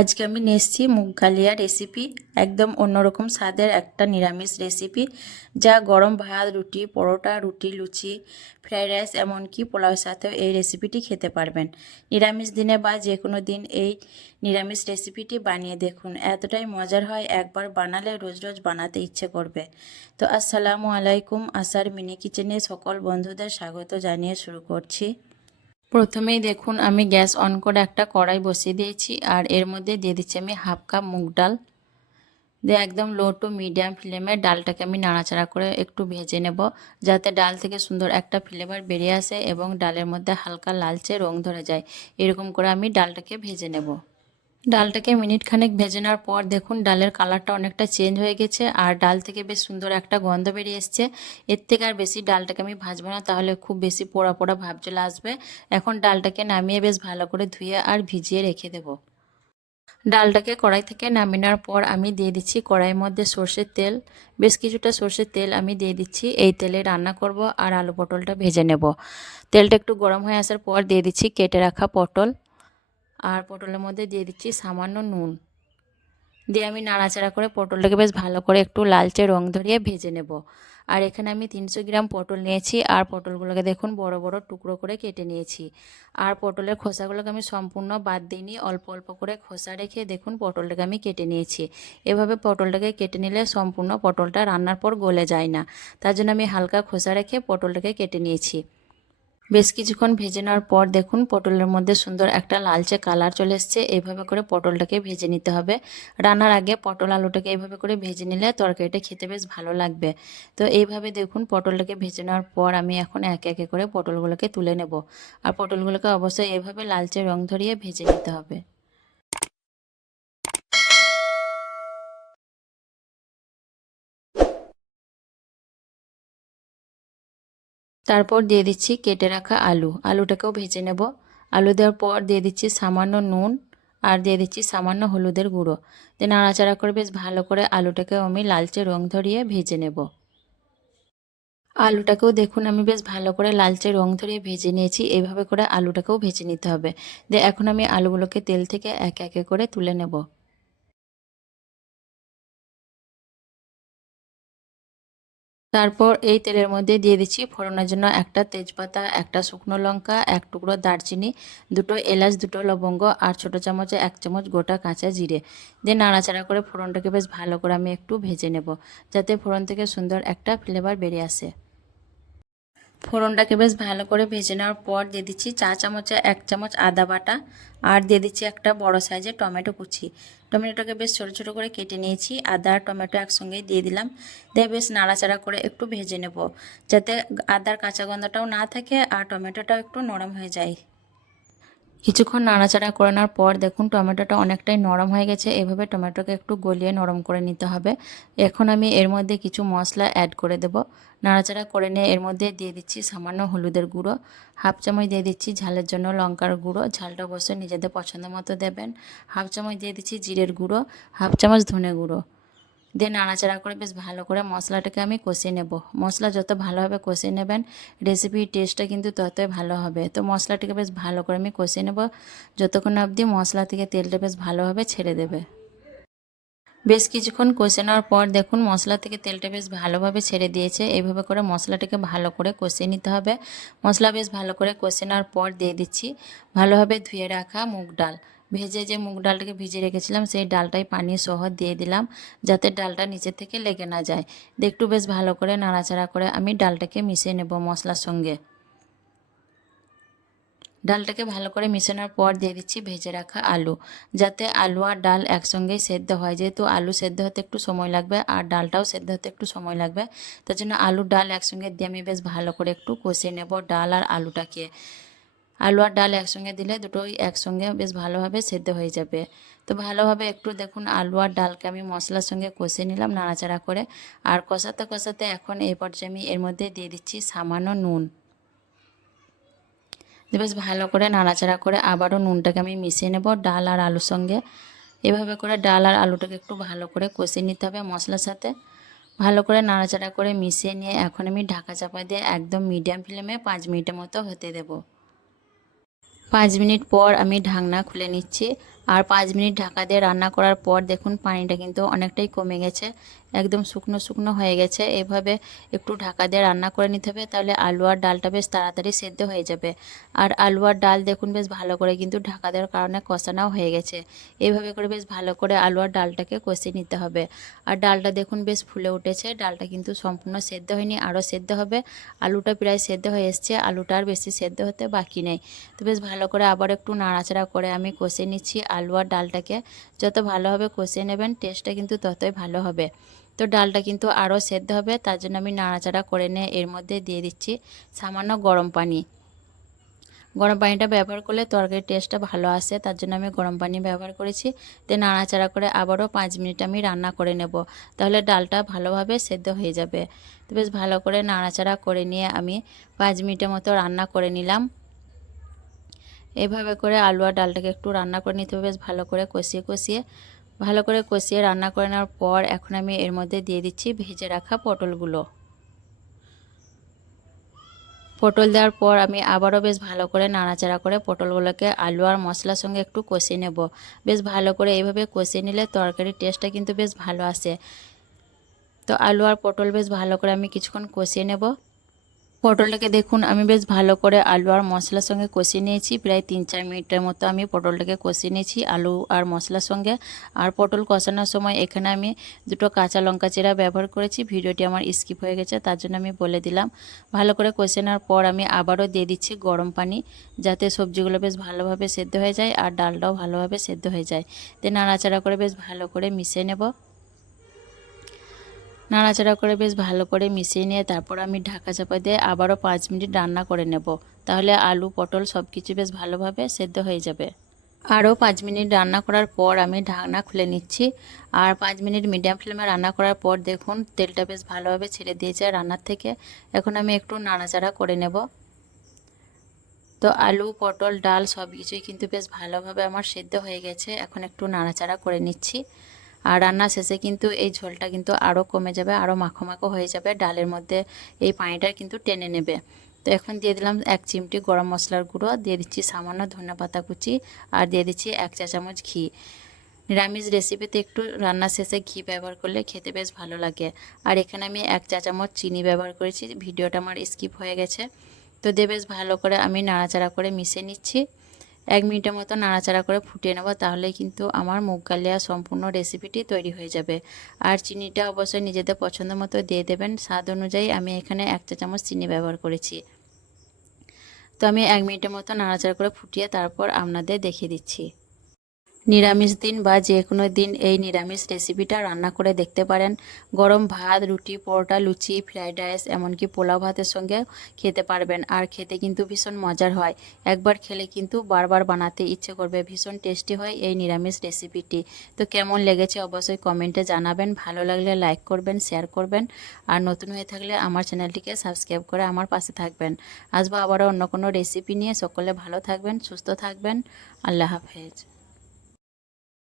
আজকে আমি নিয়ে এসেছি মুগ কালিয়া রেসিপি। একদম অন্যরকম স্বাদের একটা নিরামিষ রেসিপি, যা গরম ভাত, রুটি, পরোটা, রুটি, লুচি, ফ্রাইড রাইস, এমনকি পোলাওয়ের সাথেও এই রেসিপিটি খেতে পারবেন। নিরামিষ দিনে বা যে কোনো দিন এই নিরামিষ রেসিপিটি বানিয়ে দেখুন, এতটাই মজার হয়, একবার বানালে রোজ রোজ বানাতে ইচ্ছে করবে। তো আসসালামু আলাইকুম, আসার মিনি কিচেনে সকল বন্ধুদের স্বাগত জানিয়ে শুরু করছি। প্রথমেই দেখুন আমি গ্যাস অন করে একটা কড়াই বসিয়ে দিয়েছি, আর এর মধ্যে দিয়ে দিচ্ছি আমি হাফ কাপ মুগ ডাল দিয়ে একদম লো টু মিডিয়াম ফ্লেমে ডালটাকে আমি নাড়াচাড়া করে একটু ভেজে নেব, যাতে ডাল থেকে সুন্দর একটা ফ্লেভার বেরিয়ে আসে এবং ডালের মধ্যে হালকা লালচে রং ধরে যায়। এরকম করে আমি ডালটাকে ভেজে নেব। ডালটাকে মিনিট খানেক ভেজে নেওয়ার পর দেখুন ডালের কালারটা অনেকটা চেঞ্জ হয়ে গেছে, আর ডাল থেকে বেশ সুন্দর একটা গন্ধ বেরিয়ে এসছে। এর থেকে আর বেশি ডালটাকে আমি ভাজবো না, তাহলে খুব বেশি পোড়া পোড়া ভাব চলে আসবে। এখন ডালটাকে নামিয়ে বেশ ভালো করে ধুয়ে আর ভিজিয়ে রেখে দেব। ডালটাকে কড়াই থেকে নামিয়ে নেওয়ার পর আমি দিয়ে দিচ্ছি কড়াইয়ের মধ্যে সর্ষের তেল। বেশ কিছুটা সর্ষের তেল আমি দিয়ে দিচ্ছি। এই তেলে রান্না করব আর আলু পটলটা ভেজে নেব। তেলটা একটু গরম হয়ে আসার পর দিয়ে দিচ্ছি কেটে রাখা পটল, আর পটলের মধ্যে দিয়ে দিচ্ছি সামান্য নুন দিয়ে আমি নাড়াচাড়া করে পটলটাকে বেশ ভালো করে একটু লালচে রং ধরিয়ে ভেজে নেব। আর এখানে আমি 300 গ্রাম পটল নিয়েছি, আর পটলগুলোকে দেখুন বড় বড় টুকরো করে কেটে নিয়েছি। আর পটলের খোসাগুলোকে আমি সম্পূর্ণ বাদ দিইনি, অল্প অল্প করে খোসা রেখে দেখুন পটলটাকে আমি কেটে নিয়েছি। এভাবে পটলটাকে কেটে নিলে সম্পূর্ণ পটলটা রান্নার পর গলে যায় না, তার জন্য আমি হালকা খোসা রেখে পটলটাকে কেটে নিয়েছি। বেশ কিছুক্ষণ ভেজে নেওয়ার পর দেখুন পটলের মধ্যে সুন্দর একটা লালচে কালার চলে এসছে। এইভাবে করে পটলটাকে ভেজে নিতে হবে। রান্নার আগে পটল আলুটাকে এইভাবে করে ভেজে নিলে তরকারিটা খেতে বেশ ভালো লাগবে। তো এইভাবে দেখুন পটলটাকে ভেজে নেওয়ার পর আমি এখন একে একে করে পটলগুলোকে তুলে নেব। আর পটলগুলোকে অবশ্যই এইভাবে লালচে রং ধরিয়ে ভেজে নিতে হবে। তারপর দিয়ে দিচ্ছি কেটে রাখা আলুটাকেও ভেজে নেব। আলু দেওয়ার পর দিয়ে দিচ্ছি সামান্য নুন, আর দিয়ে দিচ্ছি সামান্য হলুদের গুঁড়ো। দিয়ে নাড়াচাড়া করে বেশ ভালো করে আলুটাকেও আমি লালচে রং ধরিয়ে ভেজে নেব। আলুটাকেও দেখুন আমি বেশ ভালো করে লালচে রং ধরিয়ে ভেজে নিয়েছি। এইভাবে করে আলুটাকেও ভেজে নিতে হবে। দিয়ে এখন আমি আলুগুলোকে তেল থেকে একে একে করে তুলে নেব। তারপর এই তেলের মধ্যে দিয়ে দিচ্ছি ফোড়নের জন্য একটা তেজপাতা, একটা শুকনো লঙ্কা, এক টুকরো দারচিনি, দুটো এলাচ, দুটো লবঙ্গ, আর ছোটো চামচে 1 চামচ গোটা কাঁচা জিরে। দিয়ে নাড়াচাড়া করে ফোড়নটাকে বেশ ভালো করে আমি একটু ভেজে নেব, যাতে ফোড়ন থেকে সুন্দর একটা ফ্লেভার বেরিয়ে আসে। ফোড়নটাকে বেশ ভালো করে ভেজে নেওয়ার পর দিয়ে দিচ্ছি চা চামচে 1 চামচ আদা বাটা, আর দিয়ে দিচ্ছি একটা বড় সাইজের টমেটো কুচি। টমেটোটাকে বেশ ছোটো ছোটো করে কেটে নিয়েছি। আদা আর টমেটো একসঙ্গেই দিয়ে দিলাম, দিয়ে বেশ নাড়াচাড়া করে একটু ভেজে নেব, যাতে আদার কাঁচা গন্ধটাও না থাকে আর টমেটোটাও একটু নরম হয়ে যায়। কিছুক্ষণ নাড়াচাড়া করে নেওয়ার পর দেখুন টমেটোটা অনেকটাই নরম হয়ে গেছে। এভাবে টমেটোকে একটু গলিয়ে নরম করে নিতে হবে। এখন আমি এর মধ্যে কিছু মশলা অ্যাড করে দেব। নাড়াচাড়া করে নিয়ে এর মধ্যে দিয়ে দিচ্ছি সামান্য হলুদের গুঁড়ো, হাফ চামচ দিয়ে দিচ্ছি ঝালের জন্য লঙ্কার গুঁড়ো, ঝালটা অবশ্যই নিজেদের পছন্দ মতো দেবেন। হাফ চামচ দিয়ে দিচ্ছি জিরের গুঁড়ো, হাফ চামচ ধনে গুঁড়ো। দিয়ে নাড়াচাড়া করে বেশ ভালো করে মশলাটাকে আমি কষিয়ে নেব। মশলা যত ভালোভাবে কষিয়ে নেবেন রেসিপির টেস্টটা কিন্তু ততই ভালো হবে। তো মশলাটাকে বেশ ভালো করে আমি কষিয়ে নেব, যতক্ষণ অবধি মশলা থেকে তেলটা বেশ ভালোভাবে ছেড়ে দেবে। বেশ কিছুক্ষণ কষে নেওয়ার পর দেখুন মশলা থেকে তেলটা বেশ ভালোভাবে ছেড়ে দিয়েছে। এইভাবে করে মশলাটাকে ভালো করে কষিয়ে নিতে হবে। মশলা বেশ ভালো করে কষে নেওয়ার পর দিয়ে দিচ্ছি ভালোভাবে ধুয়ে রাখা মুগ ডাল। ভেজে যে মুগ ডালটাকে ভিজিয়ে রেখেছিলাম সেই ডালটাই পানি সহ দিয়ে দিলাম, যাতে ডালটা নিচে থেকে লেগে না যায়। দিয়ে একটু বেশ ভালো করে নাড়াচাড়া করে আমি ডালটাকে মিশিয়ে নেব মশলার সঙ্গে। ডালটাকে ভালো করে মেশানোর পর দিয়ে দিচ্ছি ভেজে রাখা আলু, যাতে আলু আর ডাল একসঙ্গেই সেদ্ধ হয়। যেহেতু আলু সেদ্ধ হতে একটু সময় লাগবে আর ডালটাও সেদ্ধ হতে একটু সময় লাগবে, তার জন্য আলু ডাল একসঙ্গে দিয়ে আমি বেশ ভালো করে একটু কষিয়ে নেব ডাল আর আলুটাকে। আলু আর ডাল একসঙ্গে দিলে দুটোই একসঙ্গে বেশ ভালোভাবে সেদ্ধ হয়ে যাবে। তো ভালোভাবে একটু দেখুন আলু আর ডালকে আমি মশলার সঙ্গে কষিয়ে নিলাম নাড়াচাড়া করে। আর কষাতে কষাতে এখন এই পর্যায়ে আমি এর মধ্যে দিয়ে দিচ্ছি সামান্য নুন। বেশ ভালো করে নাড়াচাড়া করে আবারও নুনটাকে আমি মিশিয়ে নেব ডাল আর আলুর সঙ্গে। এভাবে করে ডাল আর আলুটাকে একটু ভালো করে কষিয়ে নিতে হবে মশলার সাথে। ভালো করে নাড়াচাড়া করে মিশিয়ে নিয়ে এখন আমি ঢাকা চাপা দিয়ে একদম মিডিয়াম ফ্লেমে 5 মিনিটের মতো হতে দেব। 5 মিনিট পর আমি ঢাকনা খুলে নিচ্ছি, আর 5 মিনিট ঢাকা দিয়ে রান্না করার পর দেখুন পানিটা কিন্তু অনেকটাই কমে গেছে, একদম শুকনো শুকনো হয়ে গেছে। এভাবে একটু ঢাকা দিয়ে রান্না করে নিতে হবে, তাহলে আলু আর ডালটা বেশ তাড়াতাড়ি সেদ্ধ হয়ে যাবে। আর আলু আর ডাল দেখুন বেশ ভালো করে কিন্তু ঢাকা দেওয়ার কারণে কষানোও হয়ে গেছে। এইভাবে করে বেশ ভালো করে আলু আর ডালটাকে কষিয়ে নিতে হবে। আর ডালটা দেখুন বেশ ফুলে উঠেছে, ডালটা কিন্তু সম্পূর্ণ সেদ্ধ হয়নি, আরও সেদ্ধ হবে। আলুটা প্রায় সেদ্ধ হয়ে এসছে, আলুটা আর বেশি সেদ্ধ হতে বাকি নেই। তো বেশ ভালো করে আবার একটু নাড়াচাড়া করে আমি কষিয়ে নিচ্ছি আলু আর ডালটাকে। যত ভালোভাবে কষিয়ে নেবেন টেস্টটা কিন্তু ততই ভালো হবে। তো ডালটা কিন্তু আরও সেদ্ধ হবে, তার জন্য আমি নাড়াচাড়া করে নিয়ে এর মধ্যে দিয়ে দিচ্ছি সামান্য গরম পানি। গরম পানিটা ব্যবহার করলে তরকারির টেস্টটা ভালো আসে, তার জন্য আমি গরম পানি ব্যবহার করেছি। দিয়ে নাড়াচাড়া করে আবারও 5 মিনিট আমি রান্না করে নেব, তাহলে ডালটা ভালোভাবে সেদ্ধ হয়ে যাবে। তো বেশ ভালো করে নাড়াচাড়া করে নিয়ে আমি 5 মিনিটের মতো রান্না করে নিলাম। এভাবে করে আলু আর ডালটাকে একটু রান্না করে নিতে হবে, বেশ ভালো করে কষিয়ে রান্না করে নেওয়ার পর এখন আমি এর মধ্যে দিয়ে দিচ্ছি ভেজে রাখা পটলগুলো। পটল দেওয়ার পর আমি আবারও বেশ ভালো করে নাড়াচাড়া করে পটলগুলোকে আলু আর মশলার সঙ্গে একটু কষিয়ে নেব। বেশ ভালো করে এইভাবে কষিয়ে নিলে তরকারির টেস্টটা কিন্তু বেশ ভালো আসে। তো আলু আর পটল বেশ ভালো করে আমি কিছুক্ষণ কষিয়ে নেব। পটলটাকে দেখুন আমি বেশ ভালো করে আলু আর মশলার সঙ্গে কষিয়ে নিয়েছি, প্রায় 3-4 মিনিটের মতো আমি পটলটাকে কষিয়ে নিয়েছি আলু আর মশলার সঙ্গে। আর পটল কষানোর সময় এখানে আমি 2টো কাঁচা লঙ্কা চিরা ব্যবহার করেছি, ভিডিওটি আমার স্কিপ হয়ে গেছে তার জন্য আমি বলে দিলাম। ভালো করে কষিয়ে নেওয়ার পর আমি আবারও দিয়ে দিচ্ছি গরম পানি, যাতে সবজিগুলো বেশ ভালোভাবে সেদ্ধ হয়ে যায় আর ডালটাও ভালোভাবে সেদ্ধ হয়ে যায়। তো নাড়াচাড়া করে বেশ ভালো করে মিশিয়ে নেব। নাড়াচাড়া করে বেশ ভালো করে মিশিয়ে নিয়ে তারপর আমি ঢাকা চাপা দিয়ে আবারও 5 মিনিট রান্না করে নেব, তাহলে আলু পটল সব কিছু বেশ ভালোভাবে সেদ্ধ হয়ে যাবে। আরও 5 মিনিট রান্না করার পর আমি ঢাকনা খুলে নিচ্ছি। আর 5 মিনিট মিডিয়াম ফ্লেমে রান্না করার পর দেখুন তেলটা বেশ ভালোভাবে ছেড়ে দিয়েছে রান্নার থেকে। এখন আমি একটু নাড়াচাড়া করে নেব। তো আলু পটল ডাল সব কিছুই কিন্তু বেশ ভালোভাবে আমার সেদ্ধ হয়ে গেছে, এখন একটু নাড়াচাড়া করে নিচ্ছি। আর রান্না শেষে কিন্তু এই ঝোলটা কিন্তু আরও কমে যাবে, আরও মাখো মাখো হয়ে যাবে, ডালের মধ্যে এই পানিটা কিন্তু টেনে নেবে। তো এখন দিয়ে দিলাম 1 চিমটি গরম মশলার গুঁড়ো, দিয়ে দিচ্ছি সামান্য ধনেপাতা কুচি, আর দিয়ে দিচ্ছি 1 চা চামচ ঘি। নিরামিষ রেসিপিতে একটু রান্না শেষে ঘি ব্যবহার করলে খেতে বেশ ভালো লাগে। আর এখানে আমি 1 চা চামচ চিনি ব্যবহার করেছি, ভিডিওটা আমার স্কিপ হয়ে গেছে। তো দিয়ে বেশ ভালো করে আমি নাড়াচাড়া করে মিশিয়ে নিচ্ছি। 1 মিনিটের মতো নাড়াচাড়া করে ফুটিয়ে নেব, তাহলেই কিন্তু আমার মুগ কালিয়া সম্পূর্ণ রেসিপিটি তৈরি হয়ে যাবে। আর চিনিটা অবশ্যই নিজেদের পছন্দ মতো দিয়ে দেবেন, স্বাদ অনুযায়ী আমি এখানে 1 চা চামচ চিনি ব্যবহার করেছি। তো আমি 1 মিনিটের মতো নাড়াচাড়া করে ফুটিয়ে তারপর আপনাদের দেখিয়ে দিচ্ছি। নিরামিষ দিন বা যে কোনো দিন এই নিরামিষ রেসিপিটা রান্না করে দেখতে পারেন। গরম ভাত, রুটি, পরোটা, লুচি, ফ্রাইড রাইস, এমনকি পোলাও ভাতের সঙ্গে খেতে পারবেন। আর খেতে কিন্তু ভীষণ মজার হয়, একবার খেলে কিন্তু বারবার বানাতে ইচ্ছে করবে। ভীষণ টেস্টি হয় এই নিরামিষ রেসিপিটি। তো কেমন লেগেছে অবশ্যই কমেন্টে জানাবেন, ভালো লাগলে লাইক করবেন, শেয়ার করবেন। আর নতুন হয়ে থাকলে আমার চ্যানেলটিকে সাবস্ক্রাইব করে আমার পাশে থাকবেন। আসবো আবারও অন্য কোনো রেসিপি নিয়ে। সকলে ভালো থাকবেন, সুস্থ থাকবেন। আল্লাহ হাফেজ।